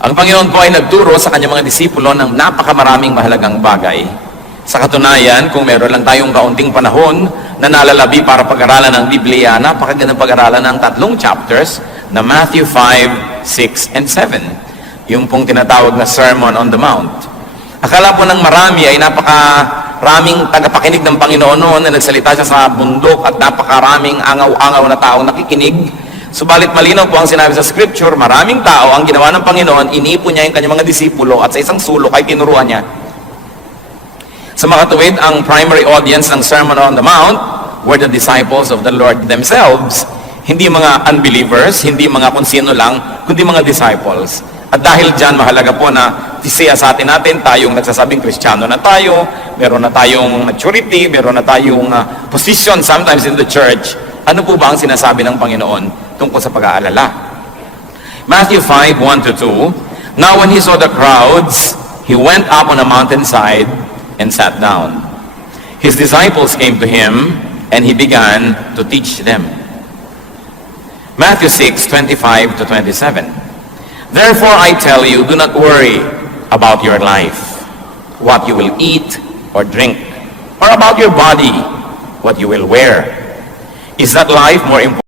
Ang Panginoon po ay nagturo sa kanyang mga disipulo ng napakamaraming mahalagang bagay. Sa katunayan, kung meron lang tayong kaunting panahon na nalalabi para pag-aralan ng Biblia, napakagandang pag-aralan ng 3 chapters na Matthew 5, 6, and 7. Yung pong tinatawag na Sermon on the Mount. Akala po ng marami ay napakaraming tagapakinig ng Panginoon noon na nagsalita siya sa bundok at napakaraming angaw-angaw na taong nakikinig. Subalit malinaw po ang sinabi sa Scripture, maraming tao ang ginawa ng Panginoon, iniipon niya yung kanyang mga disipulo at sa isang sulok ay tinuruan niya. Sa makatuwid, ang primary audience ng Sermon on the Mount were the disciples of the Lord themselves. Hindi mga unbelievers, hindi mga kung sino lang, kundi mga disciples. At dahil dyan, mahalaga po na siya sa atin natin, tayong nagsasabing Kristiyano na tayo, meron na tayong maturity, meron na tayong position sometimes in the church. Ano po ba ang sinasabi ng Panginoon tungkol sa pag-aalala? Matthew 5, 1-2, Now when he saw the crowds, he went up on a mountainside and sat down. His disciples came to him, and he began to teach them. Matthew 6, 25-27, Therefore I tell you, do not worry about your life, what you will eat or drink, or about your body, what you will wear. Is that life more important?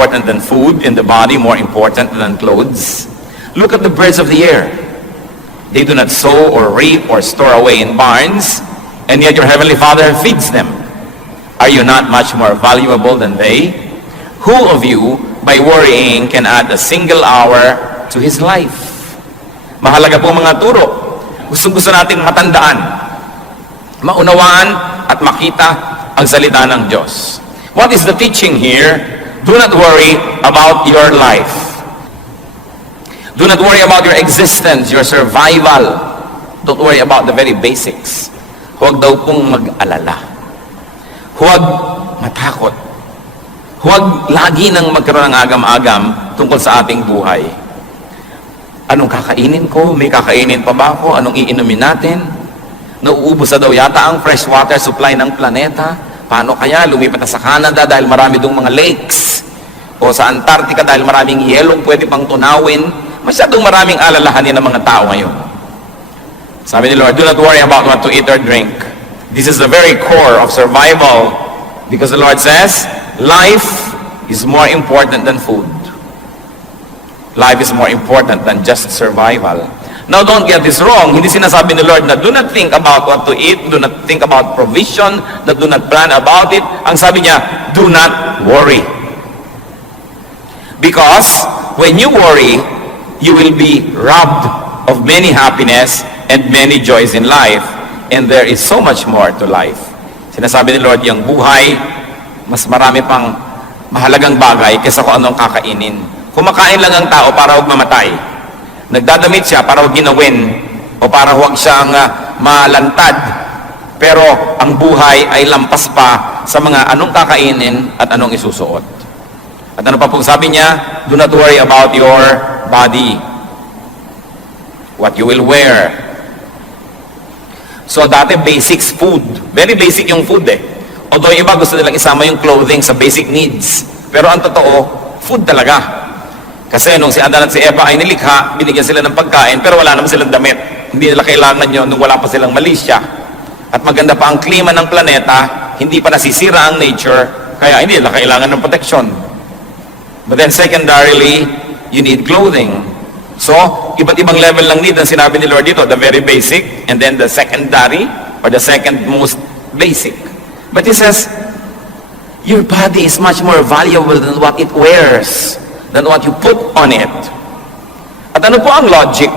Important than food in the body, more important than clothes. Look at the birds of the air. They do not sow or reap or store away in barns, and yet your heavenly Father feeds them. Are you not much more valuable than they? Who of you, by worrying, can add a single hour to his life? Mahalaga po mga turo. Gusto nating matandaan, maunawaan at makita ang salita ng Diyos. What is the teaching here? Do not worry about your life. Do not worry about your existence, your survival. Don't worry about the very basics. Huwag daw pong mag-alala. Huwag matakot. Huwag lagi nang magkaroon ng agam-agam tungkol sa ating buhay. Anong kakainin ko? May kakainin pa ba ako? Anong iinumin natin? Nauubos na daw yata ang fresh water supply ng planeta. Paano kaya? Lumipat na sa Canada dahil marami dong mga lakes. O sa Antarctica dahil maraming yelong pwede pang tunawin. Masyadong maraming alalahanin ng mga tao ngayon. Sabi ni Lord, do not worry about what to eat or drink. This is the very core of survival. Because the Lord says, life is more important than food. Life is more important than just survival. Now, don't get this wrong. Hindi sinasabi ni Lord na do not think about what to eat, do not think about provision, that do not plan about it. Ang sabi niya, do not worry. Because when you worry, you will be robbed of many happiness and many joys in life. And there is so much more to life. Sinasabi ni Lord, yung buhay, mas marami pang mahalagang bagay kaysa kung anong kakainin. Kumakain lang ang tao para huwag mamatay. Nagdadamit siya para huwag ginawin o para huwag siyang malantad. Pero ang buhay ay lampas pa sa mga anong kakainin at anong isusuot. At ano pa pong sabi niya? Do not worry about your body. What you will wear. So dati basics food. Very basic yung food eh. Although iba gusto nilang isama yung clothing sa basic needs. Pero ang totoo, food talaga. Kasi nung si Adan at si Eva ay nilikha, binigyan sila ng pagkain, pero wala naman silang damit. Hindi nila kailangan yun nung wala pa silang malisya. At maganda pa ang klima ng planeta, hindi pa nasisira ang nature, kaya hindi nila kailangan ng protection. But then secondarily, you need clothing. So, iba't ibang level ng need ang sinabi ni Lord dito, the very basic, and then the secondary, or the second most basic. But He says, your body is much more valuable than what it wears, than what you put on it. At ano po ang logic?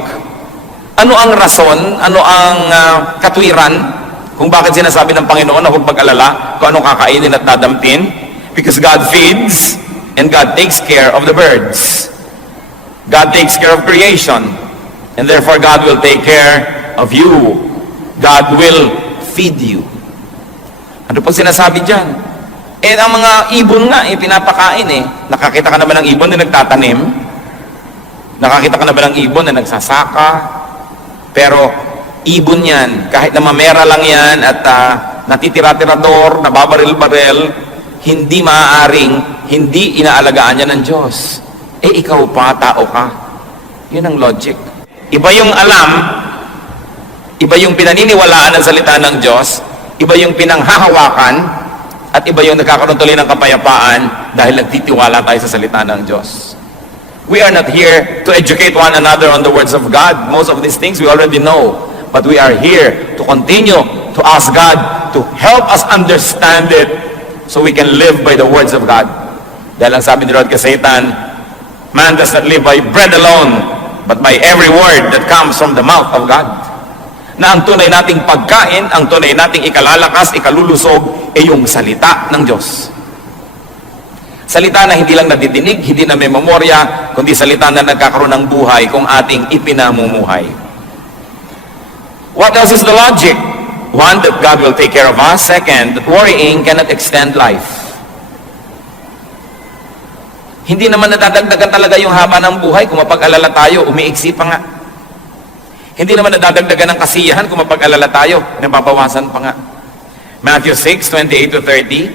Ano ang rason? Ano ang katwiran kung bakit sinasabi ng Panginoon na huwag mag-alala kung anong kakainin at dadamtin? Because God feeds and God takes care of the birds. God takes care of creation, and therefore God will take care of you. God will feed you. Ano po sinasabi dyan? Eh, ang mga ibon nga, pinapakain eh. Nakakita ka na ba ng ibon na nagtatanim? Nakakita ka na ba ng ibon na nagsasaka? Pero, ibon yan. Kahit na mamera lang yan at natitira-tirador, nababaril-baril, hindi maaaring, hindi inaalagaan yan ng Diyos. Eh, ikaw pa, tao ka. Yun ang logic. Iba yung alam, iba yung pinaniniwalaan ng salita ng Diyos, iba yung pinanghahawakan, at iba yung nagkakaroon tuloy ng kapayapaan dahil nagtitiwala tayo sa salita ng Diyos. We are not here to educate one another on the words of God. Most of these things we already know. But we are here to continue to ask God to help us understand it so we can live by the words of God. Dahil ang sabi ni Lord kay Satan, man does not live by bread alone, but by every word that comes from the mouth of God. Na ang tunay nating pagkain, ang tunay nating ikalalakas, ikalulusog, ay yung salita ng Diyos. Salita na hindi lang nadidinig, hindi na may memorya, kundi salita na nagkakaroon ng buhay kung ating ipinamumuhay. What else is the logic? One, that God will take care of us. Second, that worrying cannot extend life. Hindi naman nadadagdagan talaga yung haba ng buhay kung mapag-alala tayo, umiiksi pa nga. Hindi naman nadadagdagan ng kasiyahan kung mapag-alala tayo, nababawasan pa nga. Matthew 6:28-30.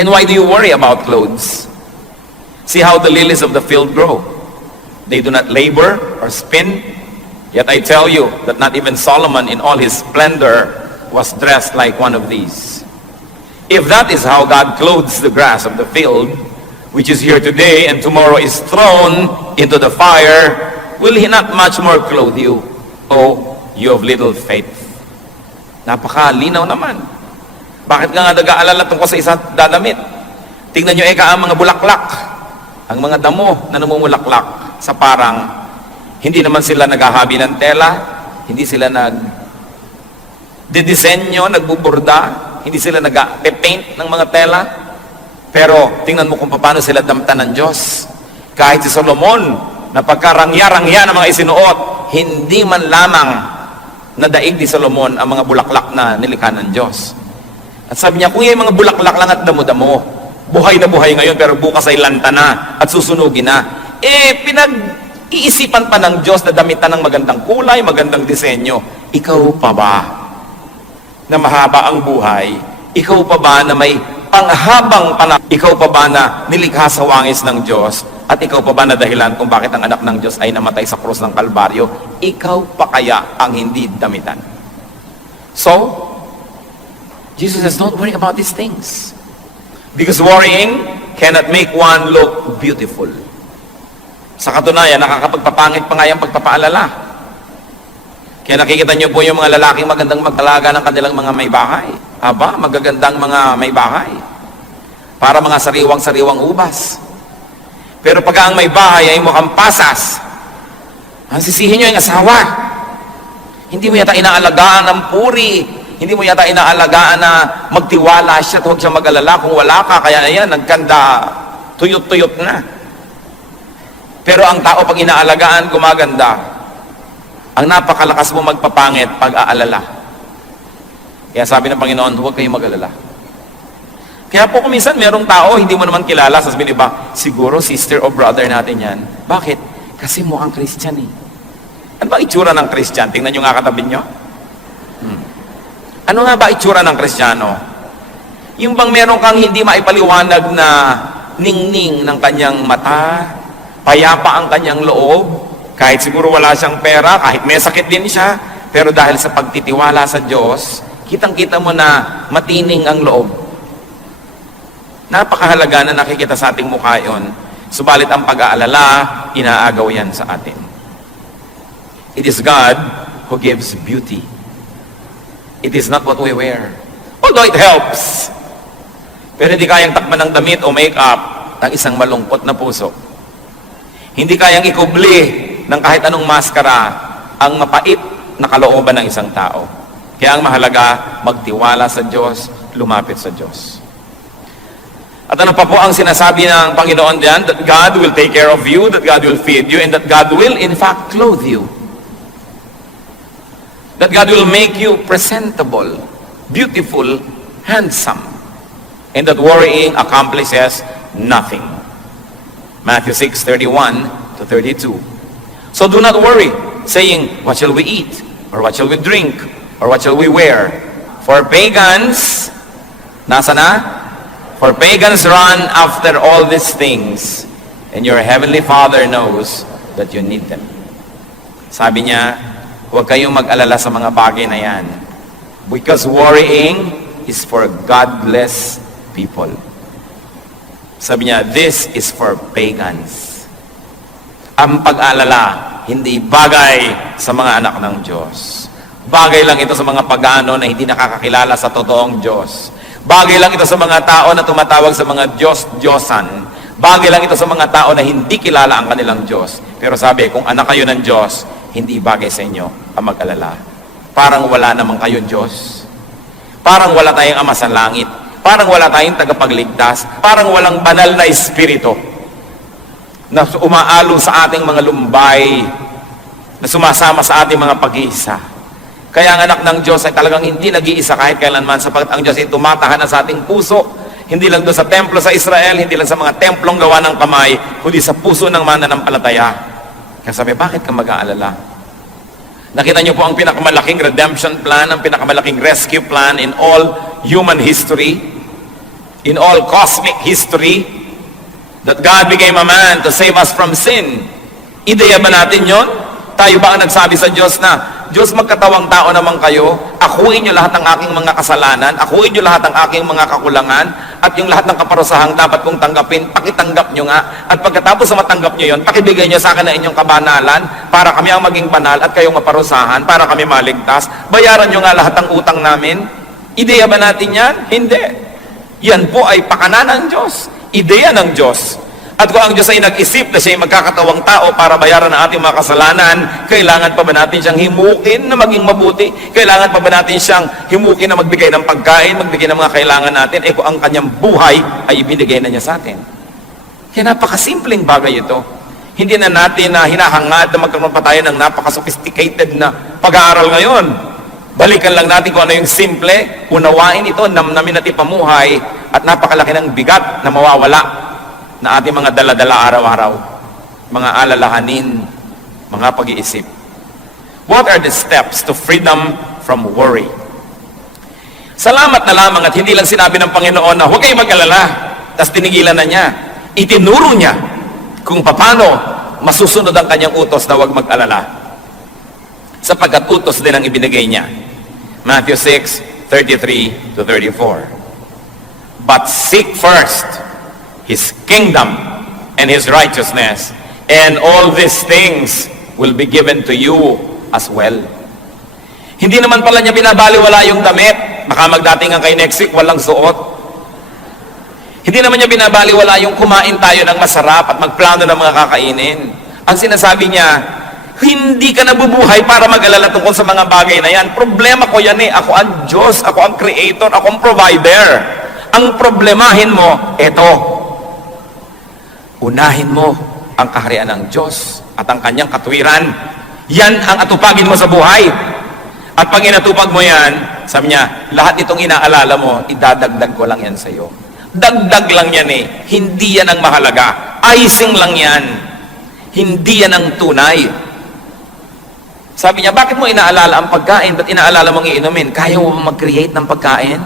And why do you worry about clothes? See how the lilies of the field grow. They do not labor or spin. Yet I tell you that not even Solomon in all his splendor was dressed like one of these. If that is how God clothes the grass of the field, which is here today and tomorrow is thrown into the fire, will He not much more clothe you, O you of little faith? Napakalinaw naman. Bakit nga nag-aalala tungkol sa isang dadamit? Tingnan nyo ang mga bulaklak, ang mga damo na namumulaklak sa parang, hindi naman sila naghahabi ng tela, hindi sila nagdidisenyo, nagbuburda, hindi sila nag-paint ng mga tela. Pero tingnan mo kung paano sila damtan ng Diyos. Kahit si Solomon, na pagkarangya-rangya ng mga isinuot, hindi man lamang nadaig ni Solomon ang mga bulaklak na nilikha ng Diyos. At sabi niya, kung yung mga bulaklak lang at damo-damo, buhay na buhay ngayon pero bukas ay lanta na at susunugin na. Eh, pinag-iisipan pa ng Diyos na damitan ng magandang kulay, magandang disenyo. Ikaw pa ba na mahaba ang buhay? Ikaw pa ba na may panghabang panahon? Ikaw pa ba na nilikha sa wangis ng Diyos? At ikaw pa ba na dahilan kung bakit ang anak ng Diyos ay namatay sa krus ng Kalbaryo? Ikaw pa kaya ang hindi damitan? So, Jesus says, don't worry about these things. Because worrying cannot make one look beautiful. Sa katunayan, nakakapagpapangit pa nga yung pagpapaalala. Kaya nakikita niyo po yung mga lalaking magandang magtalaga ng kanilang mga may bahay. Aba, magagandang mga may bahay. Para mga sariwang-sariwang ubas. Pero pag ang may bahay ay mukhang pasas, ang sisihin nyo yung asawa. Hindi mo yata inaalagaan ng puri. Hindi mo yata inaalagaan na magtiwala siya at huwag siya mag-alala. Kung wala ka, kaya na yan, nagkanda, tuyot-tuyot na. Pero ang tao pag inaalagaan, gumaganda. Ang napakalakas mo magpapangit pag-aalala. Kaya sabi ng Panginoon, huwag kayong mag-alala. Kaya po kung minsan merong tao, hindi mo naman kilala, sasabihin iba, siguro sister o brother natin yan. Bakit? Kasi mukhang Christian eh. Ano ba itsura ng Christian? Tingnan nyo nga katabi nyo. Ano nga ba itsura ng Kristiyano? Yung bang meron kang hindi maipaliwanag na ningning ng kanyang mata, payapa ang kanyang loob, kahit siguro wala siyang pera, kahit may sakit din siya, pero dahil sa pagtitiwala sa Diyos, kitang-kita mo na matining ang loob. Napakahalaga na nakikita sa ating mukha yun. Subalit ang pag-aalala, inaagaw yan sa atin. It is God who gives beauty. It is not what we wear. Although it helps. Pero hindi kayang takman ng damit o make-up ng isang malungkot na puso. Hindi kayang ikubli ng kahit anong maskara ang mapait na kalooban ng isang tao. Kaya ang mahalaga, magtiwala sa Diyos, lumapit sa Diyos. At ano pa po ang sinasabi ng Panginoon diyan? That God will take care of you, that God will feed you, and that God will in fact clothe you. That God will make you presentable, beautiful, handsome, and that worrying accomplishes nothing. Matthew 6:31 to 32. So do not worry, saying, what shall we eat? Or what shall we drink? Or what shall we wear? For pagans, nasa na? For pagans run after all these things, and your heavenly Father knows that you need them. Sabi niya, huwag kayong mag-alala sa mga bagay na yan. Because worrying is for godless people. Sabi niya, this is for pagans. Ang pag-alala, hindi bagay sa mga anak ng Diyos. Bagay lang ito sa mga pagano na hindi nakakakilala sa totoong Diyos. Bagay lang ito sa mga tao na tumatawag sa mga Diyos-Diyosan. Bagay lang ito sa mga tao na hindi kilala ang kanilang Diyos. Pero sabi, kung anak kayo ng Diyos, hindi bagay sa inyo ang mag-alala. Parang wala namang kayo Diyos. Parang wala tayong Ama sa langit. Parang wala tayong tagapagligtas. Parang walang banal na espiritu na umaalong sa ating mga lumbay, na sumasama sa ating mga pag-iisa. Kaya ang anak ng Diyos ay talagang hindi nag-iisa kahit kailanman, sapagkat ang Diyos ay tumatahan sa ating puso, hindi lang doon sa templo sa Israel, hindi lang sa mga templong gawa ng kamay, kundi sa puso ng mananampalataya. Kaya sabi, bakit ka mag-aalala? Nakita niyo po ang pinakamalaking redemption plan, ang pinakamalaking rescue plan in all human history, in all cosmic history, that God became a man to save us from sin. Ideya ba natin yon? Tayo ba ang nagsabi sa Diyos na, Diyos, magkatawang tao naman kayo, akuin niyo lahat ng aking mga kasalanan, akuin niyo lahat ng aking mga kakulangan, at yung lahat ng kaparusahang dapat kong tanggapin, pakitanggap niyo nga, at pagkatapos sa matanggap niyo yon, pakibigay niyo sa akin na inyong kabanalan, para kami ang maging banal, at kayong maparusahan, para kami maligtas, bayaran niyo nga lahat ng utang namin. Ideya ba natin yan? Hindi. Yan po ay pakana ng Diyos. Ideya ng Diyos. At kung ang Diyos ay nag-isip na siya ay magkakatawang tao para bayaran ang ating mga kasalanan, kailangan pa ba natin siyang himukin na maging mabuti? Kailangan pa ba natin siyang himukin na magbigay ng pagkain, magbigay ng mga kailangan natin? Eh kung ang kanyang buhay ay ibinigay na niya sa atin. Kaya napakasimpleng bagay ito. Hindi na natin na hinahangad na magkaroon pa tayo ng napaka-sophisticated na pag-aaral ngayon. Balikan lang natin kung ano yung simple, unawain ito, namnamin at ipamuhay, at napakalaki ng bigat na mawawala na ating mga dala-dala araw-araw, mga alalahanin, mga pag-iisip. What are the steps to freedom from worry? Salamat na lamang at hindi lang sinabi ng Panginoon na huwag kayong mag-alala, tapos tinigilan na niya. Itinuro niya kung paano masusunod ang kanyang utos na huwag mag-alala. Sapagkat utos din ang ibinigay niya. Matthew 6:33 to 34. But seek first His kingdom and His righteousness, and all these things will be given to you as well. Hindi naman pala niya binabaliwala yung damit. Baka magdatingan kayo next week, walang suot. Hindi naman niya binabaliwala yung kumain tayo ng masarap at magplano ng mga kakainin. Ang sinasabi niya, hindi ka nabubuhay para mag-alala tungkol sa mga bagay na yan. Problema ko yan eh. Ako ang Diyos, ako ang Creator, ako ang Provider. Ang problemahin mo, eto. Unahin mo ang kaharian ng Diyos at ang kanyang katwiran. Yan ang atupagin mo sa buhay. At pag inatupag mo yan, sabi niya, lahat itong inaalala mo, idadagdag ko lang yan sa iyo. Dagdag lang yan eh. Hindi yan ang mahalaga. Icing lang yan. Hindi yan ang tunay. Sabi niya, bakit mo inaalala ang pagkain? Ba't inaalala mong iinumin? Kaya mo mag-create ng pagkain?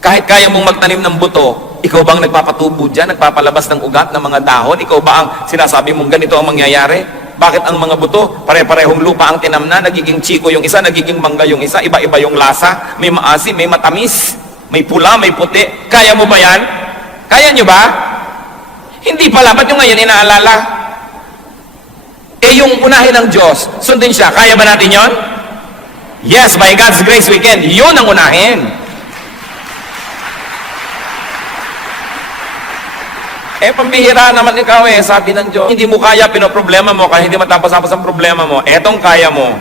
Kahit kaya mong magtanim ng buto, ikaw ba ang nagpapatubo dyan, nagpapalabas ng ugat ng mga dahon? Ikaw ba ang sinasabi mong ganito ang mangyayari? Bakit ang mga buto, pare-parehong lupa ang tinamna, nagiging chiko yung isa, nagiging mangga yung isa, iba-iba yung lasa, may maasim, may matamis, may pula, may puti. Kaya mo ba yan? Kaya nyo ba? Hindi pala, ba't yung ngayon inaalala? Eh yung unahin ng Diyos, sundin siya. Kaya ba natin yon? Yes, by God's grace we can. Yun ang unahin. Eh, pambihira naman ikaw sabi ng Diyos. Hindi mo kaya, pinoproblema mo, kaya hindi matapos-tapos ang problema mo. Etong kaya mo.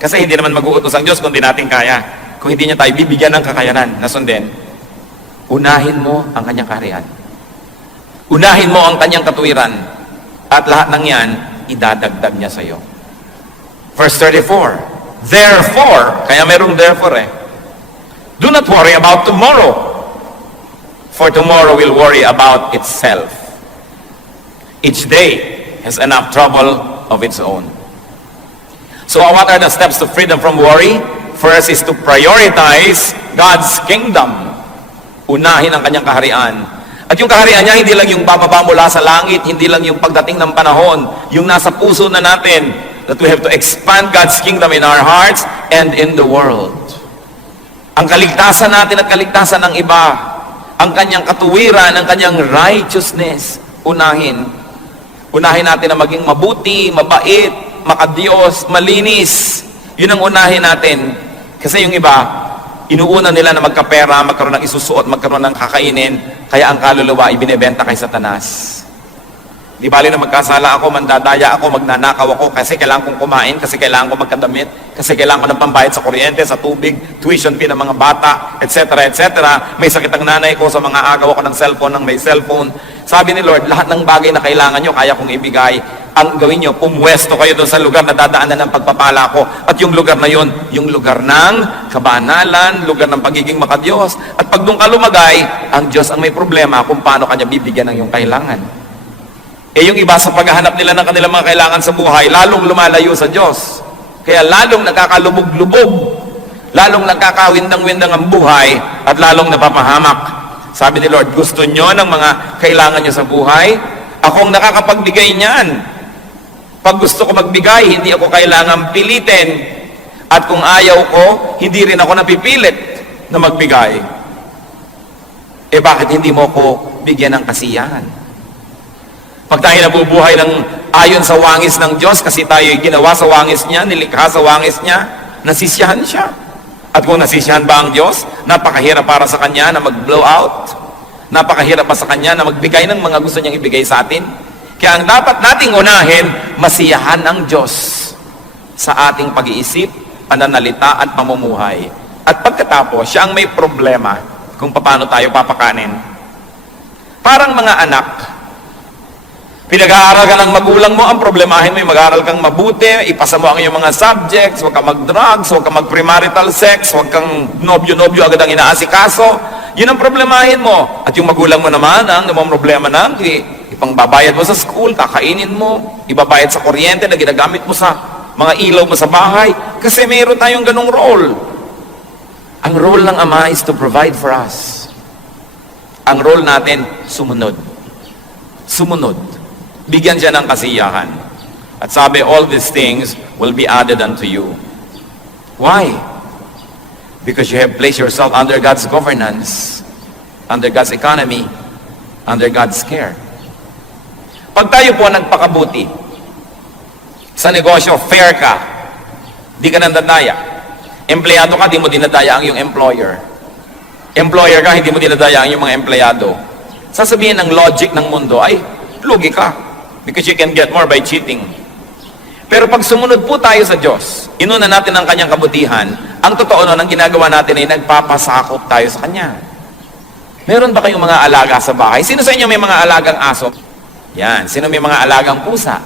Kasi hindi naman mag-uutos ang Diyos kung di natin kaya. Kung hindi niya tayo bibigyan ng kakayanan na sundin, unahin mo ang kanyang kaharian. Unahin mo ang kanyang katuwiran. At lahat ng yan, idadagdag niya sa iyo. Verse 34. Therefore, kaya merong therefore do not worry about tomorrow, for tomorrow will worry about itself. Each day has enough trouble of its own. So what are the steps to freedom from worry? First is to prioritize God's kingdom. Unahin ang kanyang kaharian. At yung kaharian niya, hindi lang yung bababa mula sa langit, hindi lang yung pagdating ng panahon, yung nasa puso na natin, that we have to expand God's kingdom in our hearts and in the world. Ang kaligtasan natin at kaligtasan ng iba, ang kanyang katuwiran, ang kanyang righteousness, unahin. Unahin natin na maging mabuti, mabait, makadiyos, malinis. Yun ang unahin natin. Kasi yung iba, inuuna nila na magkapera, magkaroon ng isusuot, magkaroon ng kakainin, kaya ang kaluluwa ibinebenta kay Satanas. Di bali na magkasala ako, mandadaya ako, magnanakaw ako, kasi kailangan kong kumain, kasi kailangan kong magkadamit, kasi kailangan ko ng pambayad sa kuryente, sa tubig, tuition fee ng mga bata, etc., etc. May sakit ang nanay ko, sa mga agaw ako ng cellphone, ng may cellphone. Sabi ni Lord, lahat ng bagay na kailangan nyo, kaya kong ibigay. Ang gawin nyo, pumwesto kayo doon sa lugar na dadaanan ng pagpapala ko. At yung lugar na yon, yung lugar ng kabanalan, lugar ng pagiging makadiyos. At pag doon ka lumagay, ang Diyos ang may problema kung paano kanya bibigyan ng iyong kailangan. Eh yung iba sa paghahanap nila ng kanilang mga kailangan sa buhay, lalong lumalayo sa Diyos. Kaya lalong nakakalubog-lubog, lalong nagkakawindang-windang ang buhay, at lalong napapahamak. Sabi ni Lord, gusto nyo ng mga kailangan nyo sa buhay? Ako ang nakakapagbigay niyan. Pag gusto ko magbigay, hindi ako kailangan pilitin. At kung ayaw ko, hindi rin ako napipilit na magbigay. Eh bakit hindi mo ko bigyan ng kasiyahan? Pag tayo nabubuhay ng ayon sa wangis ng Diyos, kasi tayo ginawa sa wangis niya, nilikha sa wangis niya, nasisiyahan siya. At kung nasisiyahan ba ang Diyos, napakahirap para sa Kanya na mag-blow out. Napakahirap pa sa Kanya na magbigay ng mga gusto niyang ibigay sa atin. Kaya ang dapat nating unahin, masiyahan ang Diyos sa ating pag-iisip, pananalita at pamumuhay. At pagkatapos, siya ang may problema kung paano tayo papakanin. Parang mga anak, pinag-aaral ka ng magulang mo, ang problemahin mo yung mag-aaral kang mabuti, ipasa mo ang iyong mga subjects, huwag kang mag-drugs, huwag kang mag-premarital sex, huwag kang nobyo-nobyo agad ang inaasikaso. Yun ang problemahin mo. At yung magulang mo naman, ang namang problema na, ipangbabayad mo sa school, kakainin mo, ibabayad sa kuryente na ginagamit mo sa mga ilaw mo sa bahay. Kasi mayroon tayong ganong role. Ang role ng Ama is to provide for us. Ang role natin, sumunod. Sumunod. Bigyan siya ng kasiyahan. At sabi, all these things will be added unto you. Why? Because you have placed yourself under God's governance, under God's economy, under God's care. Pag tayo po nagpakabuti, sa negosyo, fair ka, di ka nandadaya. Empleyado ka, di mo dinadaya ang iyong employer. Employer ka, hindi mo dinadaya ang iyong mga empleyado. Sasabihin ng logic ng mundo, ay, lugi ka. Because you can get more by cheating. Pero pag sumunod po tayo sa Diyos, inuna natin ang kanyang kabutihan, ang totoo nun, ang ginagawa natin ay nagpapasakop tayo sa kanya. Meron ba kayong mga alaga sa bahay? Sino sa inyo may mga alagang aso? Yan. Sino may mga alagang pusa?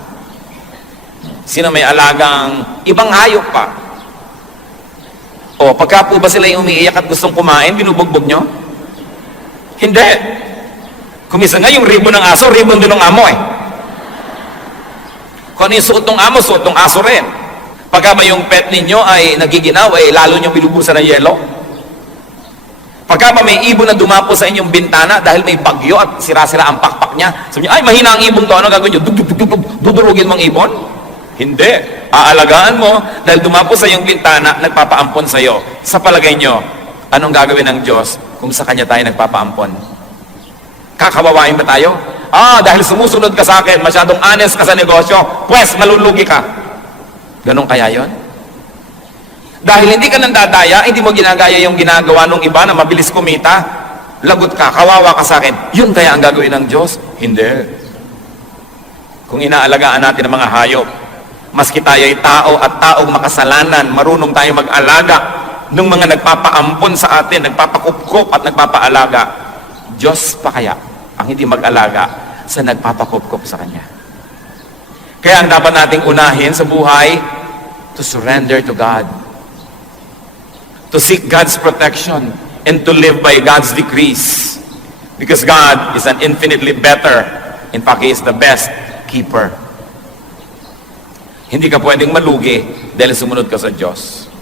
Sino may alagang ibang hayop pa? O, pagka po ba sila yung umiiyak at gustong kumain, binubugbog nyo? Hindi. Kumisa nga yung ribbon ng aso, ribbon din ng amo Kung ano yung suot ng amo, suot ng aso rin. Pagka ba yung pet ninyo ay nagiginaw, lalo nyo binubusan ng yelo? Pagka ba may ibon na dumapo sa inyong bintana dahil may bagyo at sira-sira ang pakpak niya, sabi nyo, ay, mahina ang ibon to, ano gagawin nyo? Dudurugin mong ibon? Hindi. Aalagaan mo dahil dumapo sa iyong bintana, nagpapaampon sa iyo. Sa palagay nyo, anong gagawin ng Diyos kung sa Kanya tayo nagpapaampon? Kakawawain ba tayo? Dahil sumusunod ka sa akin, masyadong honest ka sa negosyo, pues malulugi ka. Ganon kaya yon? Dahil hindi ka nandadaya, hindi mo ginagaya yung ginagawa ng iba na mabilis kumita, lagot ka, kawawa ka sa akin. Yun kaya ang gagawin ng Diyos? Hindi. Kung inaalagaan natin ang mga hayop, maski tayo ay tao at taong makasalanan, marunong tayo mag-alaga ng mga nagpapaampon sa atin, nagpapakupkop at nagpapaalaga. Diyos pa kaya ang hindi mag-alaga sa nagpapakupkop sa Kanya? Kaya ang dapat nating unahin sa buhay, to surrender to God, to seek God's protection, and to live by God's decrees. Because God is an infinitely better, in fact, He is the best keeper. Hindi ka pwedeng malugi dahil sumunod ka sa Diyos.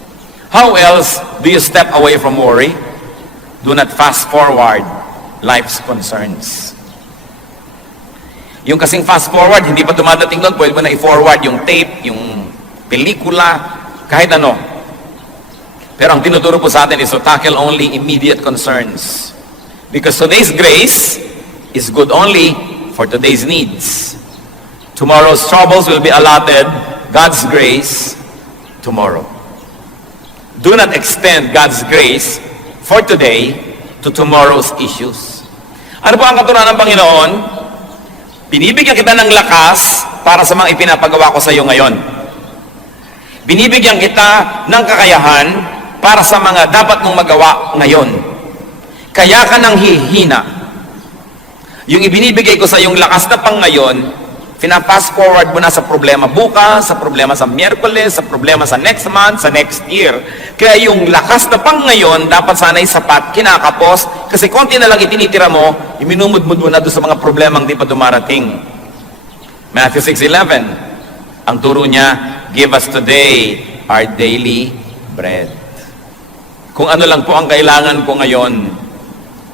How else do you step away from worry? Do not fast forward life's concerns. Yung kasing fast forward, hindi pa dumadating doon, pwede mo na i-forward yung tape, yung pelikula, kahit ano. Pero ang tinuturo po sa atin is to tackle only immediate concerns. Because today's grace is good only for today's needs. Tomorrow's troubles will be allotted God's grace tomorrow. Do not extend God's grace for today to tomorrow's issues. Ano po ang katuruan ng Panginoon? Binibigyan kita ng lakas para sa mga ipinapagawa ko sa iyo ngayon. Binibigyan kita ng kakayahan para sa mga dapat mong magawa ngayon. Kaya ka nang hihina. Yung ibinibigay ko sa iyong lakas na pang ngayon, fast forward mo na sa problema bukas, sa problema sa Miyerkules, sa problema sa next month, sa next year. Kaya yung lakas na pang ngayon, dapat sana'y sapat, kinakapos, kasi konti na lang itinitira mo, iminumudmud mo na doon sa mga problemang di pa dumarating. Matthew 6:11, ang turo niya, give us today our daily bread. Kung ano lang po ang kailangan ko ngayon,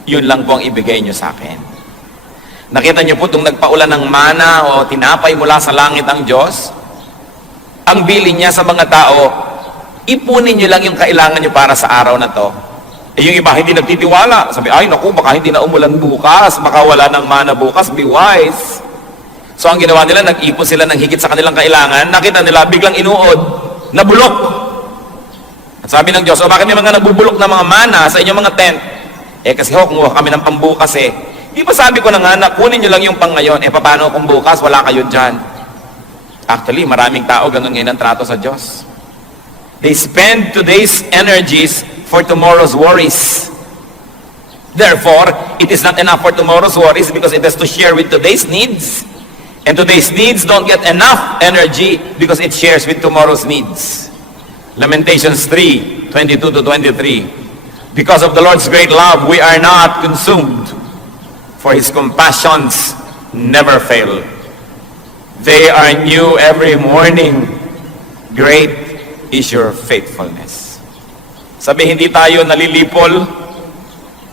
yun lang po ang ibigay nyo sa akin. Nakita nyo po itong nagpaulan ng mana o tinapay mula sa langit ang Diyos? Ang bilin niya sa mga tao, ipunin nyo lang yung kailangan nyo para sa araw na to. Yung iba hindi nagtitiwala. Sabi, ay naku, baka hindi na umulan bukas, baka wala ng mana bukas, be wise. So ang ginawa nila, nag-ipon sila ng higit sa kanilang kailangan, nakita nila, biglang inuod, nabulok. At sabi ng Diyos, bakit may mga nagbubulok na mga mana sa inyong mga tent? Kasi kumuha kami ng pambukas Di ba sabi ko na nga, kunin nyo lang yung pang ngayon, paano kung bukas, wala kayo dyan? Actually, maraming tao, ganun ngayon ang trato sa Diyos. They spend today's energies for tomorrow's worries. Therefore, it is not enough for tomorrow's worries because it has to share with today's needs. And today's needs don't get enough energy because it shares with tomorrow's needs. Lamentations 3:22-23. Because of the Lord's great love, we are not consumed, for His compassions never fail. They are new every morning. Great is your faithfulness. Sabi, hindi tayo nalilipol,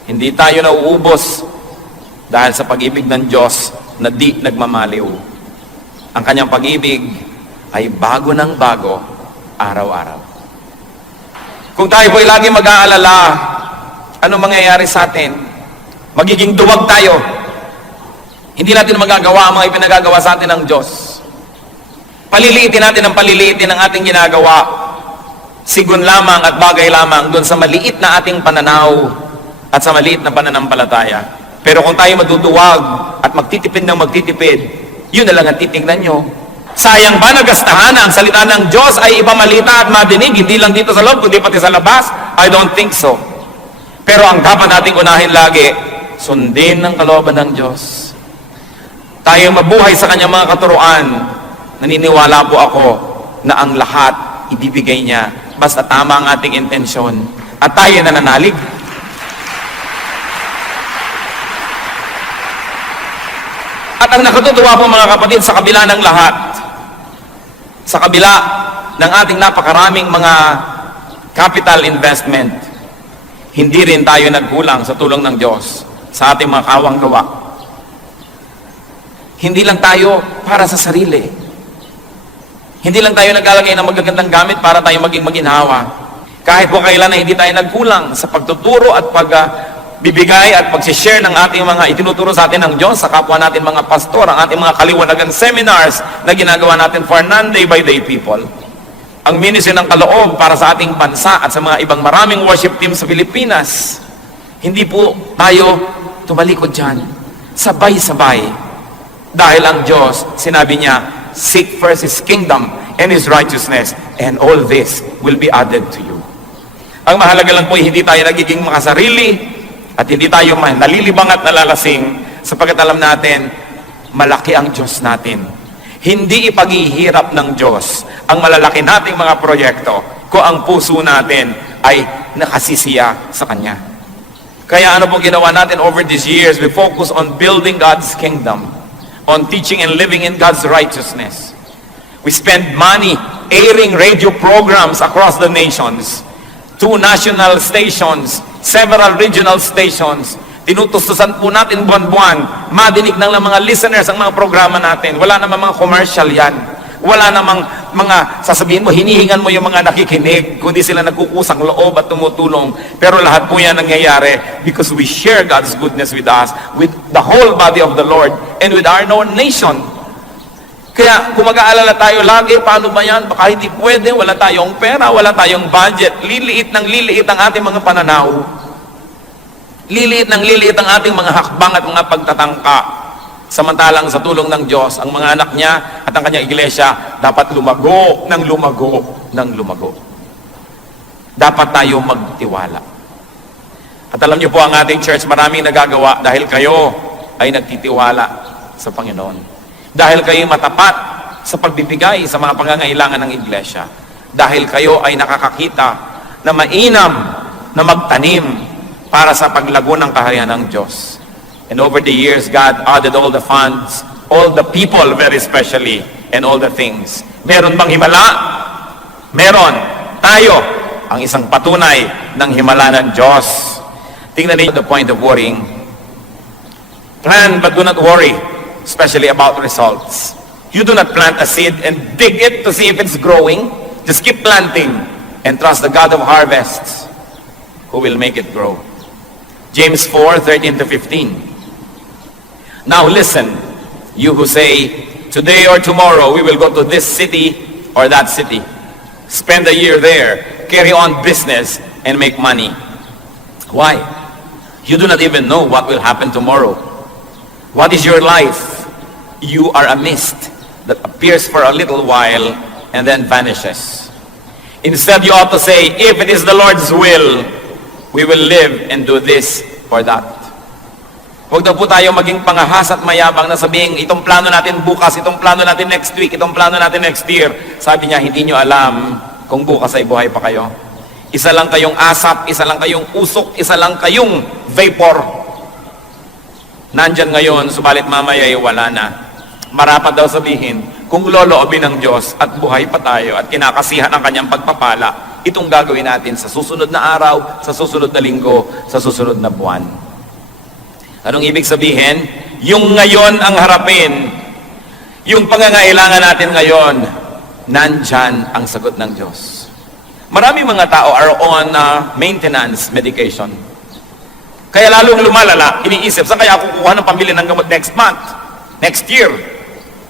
hindi tayo nauubos dahil sa pag-ibig ng Diyos na di nagmamaliw. Ang Kanyang pag-ibig ay bago ng bago, araw-araw. Kung tayo po'y lagi mag-aalala, ano mangyayari sa atin? Magiging duwag tayo. Hindi natin magagawa ang mga ipinagagawa sa atin ng Diyos. Paliliitin natin ang paliliitin ng ating ginagawa. Sigun lamang at bagay lamang doon sa maliit na ating pananaw at sa maliit na pananampalataya. Pero kung tayo maduduwag at magtitipid ng magtitipid, yun na lang ang titignan nyo. Sayang ba nagastahan na ang salita ng Diyos ay ipamalita at madinig, hindi lang dito sa loob, kundi pati sa labas? I don't think so. Pero ang dapat nating unahin lagi, sundin ng kalooban ng Diyos. Tayo mabuhay sa Kanyang mga katuruan. Naniniwala po ako na ang lahat ibibigay niya basta tama ang ating intensyon at tayo nananalig. At ang nakatutuwa po mga kapatid, sa kabila ng lahat, sa kabila ng ating napakaraming mga capital investment, hindi rin tayo nagkulang sa tulong ng Diyos sa ating mga kawang gawa. Hindi lang tayo para sa sarili. Hindi lang tayo naglalagay ng magagandang gamit para tayo maging maginhawa. Kahit po kailan na hindi tayo nagkulang sa pagtuturo at pagbibigay at pagsishare ng ating mga itinuturo sa atin ng Diyos sa kapwa natin mga pastor, ang ating mga kaliwanagan seminars na ginagawa natin for non-day by day people. Ang ministry ng kaloob para sa ating bansa at sa mga ibang maraming worship team sa Pilipinas. Hindi po tayo tumalikod dyan. Sabay-sabay. Dahil ang Diyos, sinabi niya, seek first His kingdom and His righteousness, and all this will be added to you. Ang mahalaga lang po ay hindi tayo nagiging makasarili at hindi tayo nalilibang at nalalasing sapagkat alam natin, malaki ang Diyos natin. Hindi ipaghihirap ng Diyos ang malalaki nating mga proyekto kung ang puso natin ay nakasisiya sa Kanya. Kaya ano pong ginawa natin over these years? We focus on building God's kingdom, on teaching and living in God's righteousness. We spend money airing radio programs across the nations, 2 national stations, several regional stations. Tinutustusan po natin buwan-buwan, madinig ng mga listeners ang mga programa natin. Wala namang mga commercial yan. Wala namang mga, sasabihin mo, hinihingan mo yung mga nakikinig, kundi sila nagkukusang loob at tumutulong. Pero lahat po yan nangyayari because we share God's goodness with us, with the whole body of the Lord, and with our known nation. Kaya kung mag-aalala tayo lagi, paano ba yan? Baka hindi pwede, wala tayong pera, wala tayong budget. Liliit ng liliit ang ating mga pananaw. Liliit ng liliit ang ating mga hakbang at mga pagtatangka. Samantalang sa tulong ng Diyos, ang mga anak niya at ang kanyang iglesia dapat lumago ng lumago ng lumago. Dapat tayo magtiwala. At alam niyo po, ang ating church maraming nagagawa dahil kayo ay nagtitiwala sa Panginoon. Dahil kayo matapat sa pagbibigay sa mga pangangailangan ng iglesia. Dahil kayo ay nakakakita na mainam na magtanim para sa paglago ng kaharian ng Diyos. And over the years, God added all the funds, all the people very especially, and all the things. Meron bang himala? Meron. Tayo ang isang patunay ng himala ng Diyos. Tingnan niyo the point of worrying. Plan but do not worry, especially about results. You do not plant a seed and dig it to see if it's growing. Just keep planting and trust the God of harvests who will make it grow. James 4:13-15. Now listen, you who say, today or tomorrow we will go to this city or that city. Spend a year there, carry on business, and make money. Why? You do not even know what will happen tomorrow. What is your life? You are a mist that appears for a little while and then vanishes. Instead, you ought to say, if it is the Lord's will, we will live and do this or that. Huwag na po tayo maging pangahas at mayabang na sabihin, itong plano natin bukas, itong plano natin next week, itong plano natin next year. Sabi niya, hindi nyo alam kung bukas ay buhay pa kayo. Isa lang kayong asap, isa lang kayong usok, isa lang kayong vapor. Nandyan ngayon, subalit mamaya ay wala na. Marapat daw sabihin, kung loloobin ng Diyos at buhay pa tayo at kinakasihan ang kanyang pagpapala, itong gagawin natin sa susunod na araw, sa susunod na linggo, sa susunod na buwan. Anong ibig sabihin? Yung ngayon ang harapin. Yung pangangailangan natin ngayon, nandyan ang sagot ng Diyos. Maraming mga tao are on maintenance medication. Kaya lalong lumalala, iniisip, saan kaya ako kukuha ng pambili ng gamot next month? Next year?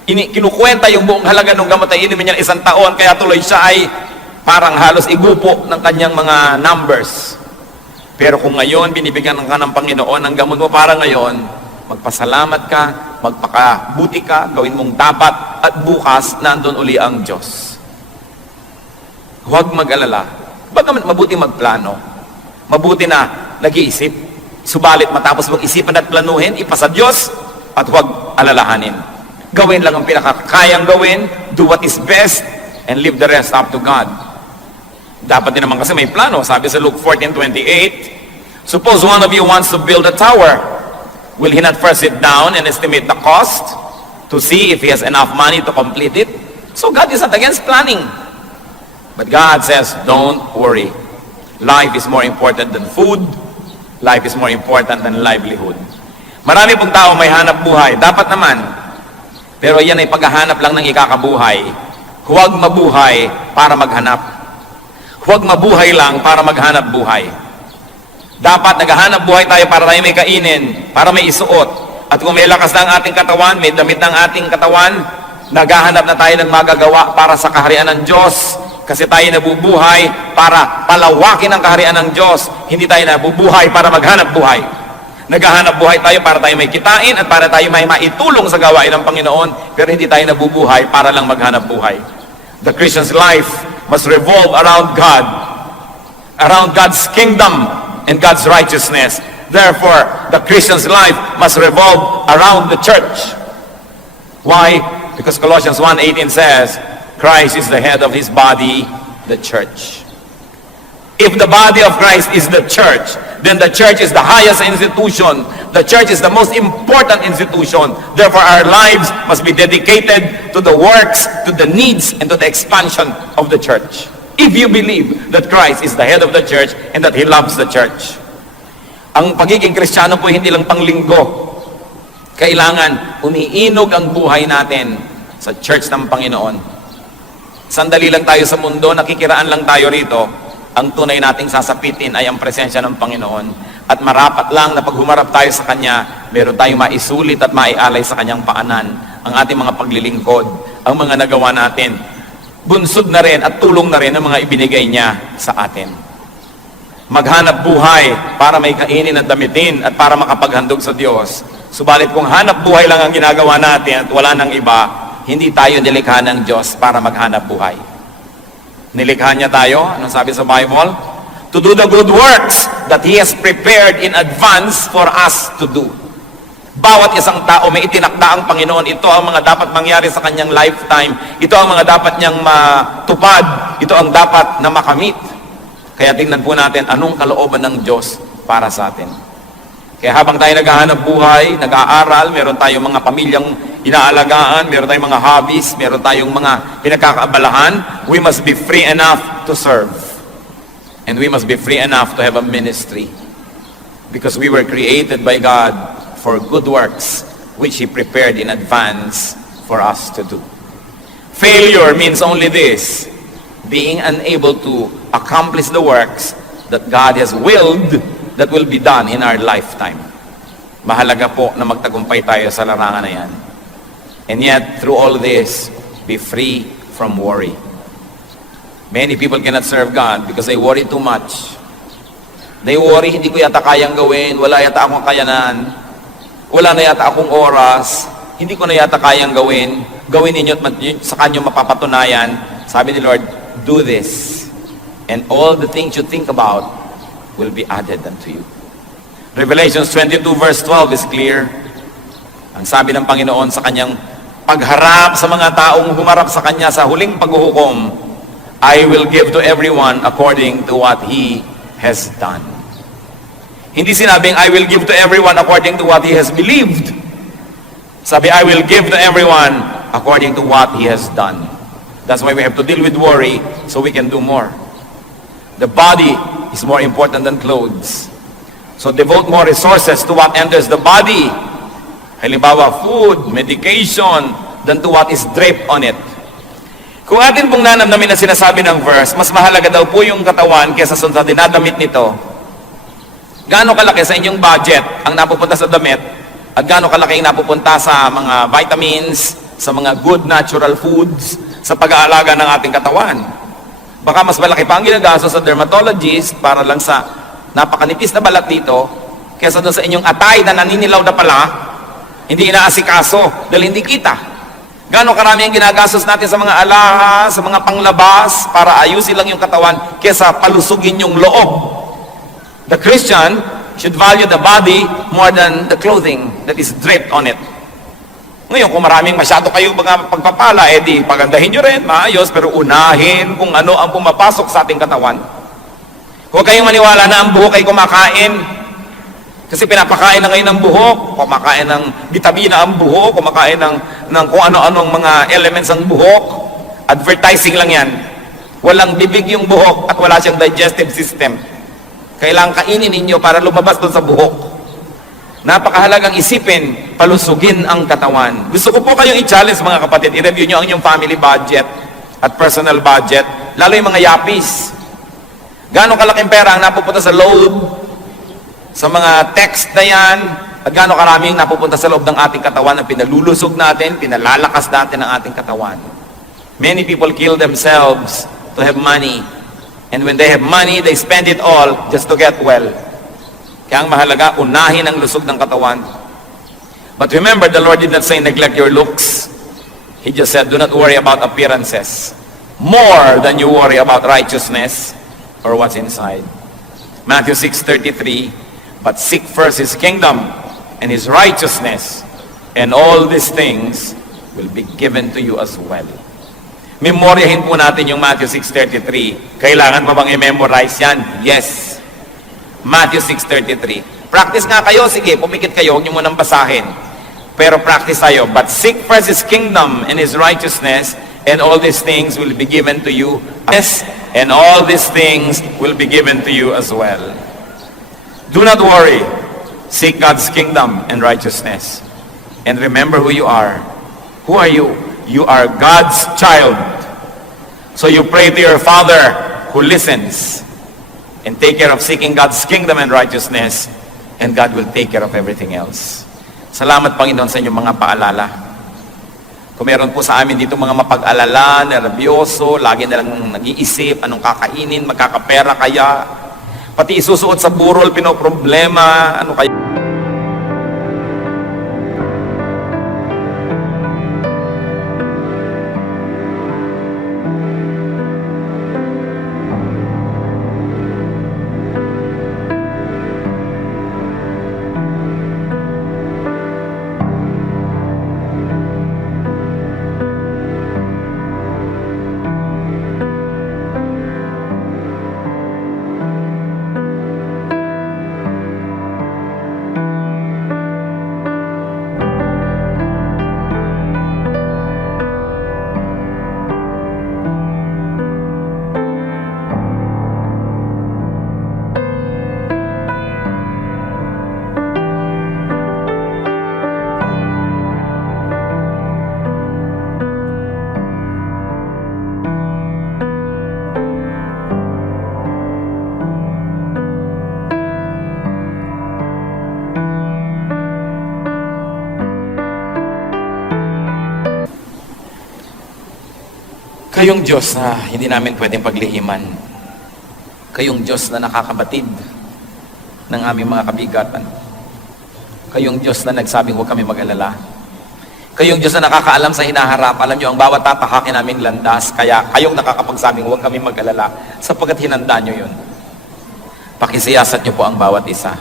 Kinukwenta yung buong halaga ng gamot ay inumin niya 1 taon, kaya tuloy siya ay parang halos igupo ng kanyang mga numbers. Pero kung ngayon, binibigyan ka ng Panginoon ang gamot mo para ngayon, magpasalamat ka, magpakabuti ka, gawin mong dapat, at bukas, nandun uli ang Diyos. Huwag mag-alala. Bagaman mabuti magplano, mabuti na nag-iisip, subalit matapos mag-isipan at planuhin, ipasa Diyos, at huwag alalahanin. Gawin lang ang pinakakayang gawin, do what is best, and leave the rest up to God. Dapat din naman kasi may plano. Sabi sa Luke 14:28, suppose one of you wants to build a tower. Will he not first sit down and estimate the cost to see if he has enough money to complete it? So God is not against planning. But God says, don't worry. Life is more important than food. Life is more important than livelihood. Marami pong tao may hanap buhay. Dapat naman. Pero yan ay paghahanap lang ng ikakabuhay. Huwag mabuhay para maghanap. Huwag mabuhay lang para maghanap buhay. Dapat naghahanap buhay tayo para tayo may kainin, para may isuot. At kung may lakas na ang ating katawan, may damit ng ating katawan, naghahanap na tayo ng magagawa para sa kaharian ng Diyos. Kasi tayo nabubuhay para palawakin ang kaharian ng Diyos. Hindi tayo nabubuhay para maghanap buhay. Naghahanap buhay tayo para tayo may kitain at para tayo may maitulong sa gawain ng Panginoon. Pero hindi tayo nabubuhay para lang maghanap buhay. The Christian's life must revolve around God, around God's kingdom and God's righteousness. Therefore, the Christian's life must revolve around the church. Why? Because Colossians 1:18 says, Christ is the head of his body, the church. If the body of Christ is the church, then the church is the highest institution. The church is the most important institution. Therefore, our lives must be dedicated to the works, to the needs, and to the expansion of the church. If you believe that Christ is the head of the church and that He loves the church. Ang pagiging Kristiyano po hindi lang panglinggo. Kailangan umiinog ang buhay natin sa church ng Panginoon. Sandali lang tayo sa mundo, nakikiraan lang tayo rito. Ang tunay nating sasapitin ay ang presensya ng Panginoon. At marapat lang na pag humarap tayo sa Kanya, meron tayong maisulit at maialay sa Kanyang paanan. Ang ating mga paglilingkod, ang mga nagawa natin. Bunsod na rin at tulong na rin ang mga ibinigay niya sa atin. Maghanap buhay para may kainin at damitin at para makapaghandog sa Diyos. Subalit kung hanap buhay lang ang ginagawa natin at wala nang iba, hindi tayo nilikha ng Diyos para maghanap buhay. Nilikha niya tayo, anong sabi sa Bible? To do the good works that He has prepared in advance for us to do. Bawat isang tao may itinakda ang Panginoon. Ito ang mga dapat mangyari sa kanyang lifetime. Ito ang mga dapat niyang matupad. Ito ang dapat na makamit. Kaya tingnan po natin anong kalooban ng Diyos para sa atin. Kaya habang tayo naghahanap buhay, nag-aaral, meron tayong mga pamilyang inaalagaan, meron tayong mga hobbies, meron tayong mga pinagkakaabalahan, we must be free enough to serve. And we must be free enough to have a ministry. Because we were created by God for good works, which He prepared in advance for us to do. Failure means only this, being unable to accomplish the works that God has willed that will be done in our lifetime. Mahalaga po na magtagumpay tayo sa larangan na yan. And yet, through all this, be free from worry. Many people cannot serve God because they worry too much. They worry, hindi ko yata kayang gawin, wala yata akong kayanan, wala na yata akong oras, hindi ko na yata kayang gawin, gawin ninyo at sa kanyo mapapatunayan. Sabi ni Lord, do this, and all the things you think about will be added unto you. Revelations 22 verse 12 is clear. Ang sabi ng Panginoon sa kanyang pagharap sa mga taong humarap sa kanya sa huling paghuhukom, I will give to everyone according to what he has done. Hindi sinabing, I will give to everyone according to what he has believed. Sabi, I will give to everyone according to what he has done. That's why we have to deal with worry so we can do more. The body is more important than clothes. So devote more resources to what enters the body. Halimbawa, food, medication, than to what is draped on it. Kung atin pong nanamnamin na sinasabi ng verse, mas mahalaga daw po yung katawan kaysa sa dinadamit nito. Gaano kalaki sa inyong budget ang napupunta sa damit at gaano kalaki ang napupunta sa mga vitamins, sa mga good natural foods, sa pag-aalaga ng ating katawan. Baka mas malaki pa ang ginagasto sa dermatologist para lang sa napakanipis na balat dito kaysa doon sa inyong atay na naninilaw na pala, hindi inaasikaso dahil hindi kita. Gano'ng karami ang ginagastos natin sa mga alahas, sa mga panglabas para ayusin lang yung katawan kaysa palusugin yung loob. The Christian should value the body more than the clothing that is draped on it. Ngayon, kung maraming masyado kayo pagpapala, di pagandahin nyo rin, maayos, pero unahin kung ano ang pumapasok sa ating katawan. Huwag kayong maniwala na ang buhok ay kumakain. Kasi pinapakain na ngayon ng buhok, kumakain ng vitamina ang buhok, kumakain ng kung ano-anong mga elements ang buhok. Advertising lang yan. Walang bibig yung buhok at wala siyang digestive system. Kailangan kainin ninyo para lumabas doon sa buhok. Napakahalagang isipin, palusugin ang katawan. Gusto ko po kayong i-challenge mga kapatid, i-review nyo ang inyong family budget at personal budget, lalo yung mga yapis. Gano'ng kalaking pera ang napupunta sa load Sa mga text na yan, at gaano karaming napupunta sa loob ng ating katawan na pinalulusog natin, pinalalakas natin ang ating katawan. Many people kill themselves to have money. And when they have money, they spend it all just to get well. Kaya ang mahalaga, unahin ang lusog ng katawan. But remember, the Lord did not say neglect your looks. He just said, do not worry about appearances. More than you worry about righteousness or what's inside. Matthew 6:33, but seek first His kingdom and His righteousness, and all these things will be given to you as well. Memoryahin po natin yung Matthew 6:33. Kailangan pa bang i-memorize yan? Yes. Matthew 6:33. Practice nga kayo, sige, pumikit kayo, huwag nyo munang basahin. Pero practice tayo. But seek first His kingdom and His righteousness, and all these things will be given to you. Yes, and all these things will be given to you as well. Do not worry. Seek God's kingdom and righteousness. And remember who you are. Who are you? You are God's child. So you pray to your Father who listens, and take care of seeking God's kingdom and righteousness, and God will take care of everything else. Salamat, Panginoon, sa inyong mga paalala. Kung meron po sa amin dito mga mapag-alala, nervyoso, lagi na lang nag-iisip, anong kakainin, magkakapera kaya, pati isusuot sa burol, pinoproblema, ano kaya. Kayong Diyos na hindi namin pwedeng paglihiman. Kayong Diyos na nakakabatid ng aming mga kabigatan. Kayong Diyos na nagsabing huwag kami mag-alala. Kayong Diyos na nakakaalam sa hinaharap. Alam nyo, ang bawat tatahakin namin landas. Kaya kayong nakakapagsabing huwag kami mag-alala sapagkat hinanda nyo yun. Pakisiyasat nyo po ang bawat isa.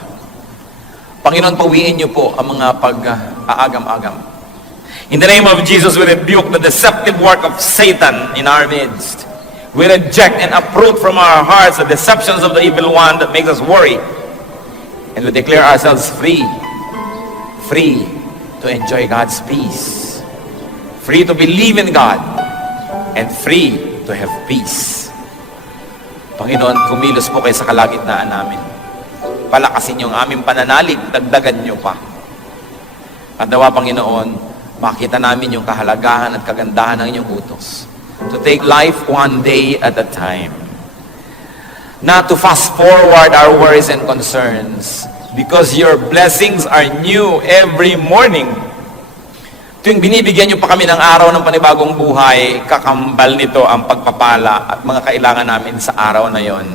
Panginoon, pawiin nyo po ang mga pag-aagam-agam. In the name of Jesus, we rebuke the deceptive work of Satan in our midst. We reject and uproot from our hearts the deceptions of the evil one that makes us worry. And we declare ourselves free. Free to enjoy God's peace. Free to believe in God. And free to have peace. Panginoon, kumilos po kayo sa kalagitnaan namin. Palakasin yung aming pananalig, dagdagan nyo pa. At nawa, Panginoon, makita namin yung kahalagahan at kagandahan ng inyong utos. To take life one day at a time. Not to fast forward our worries and concerns, because your blessings are new every morning. Tuwing binibigyan nyo pa kami ng araw ng panibagong buhay, kakambal nito ang pagpapala at mga kailangan namin sa araw na yon.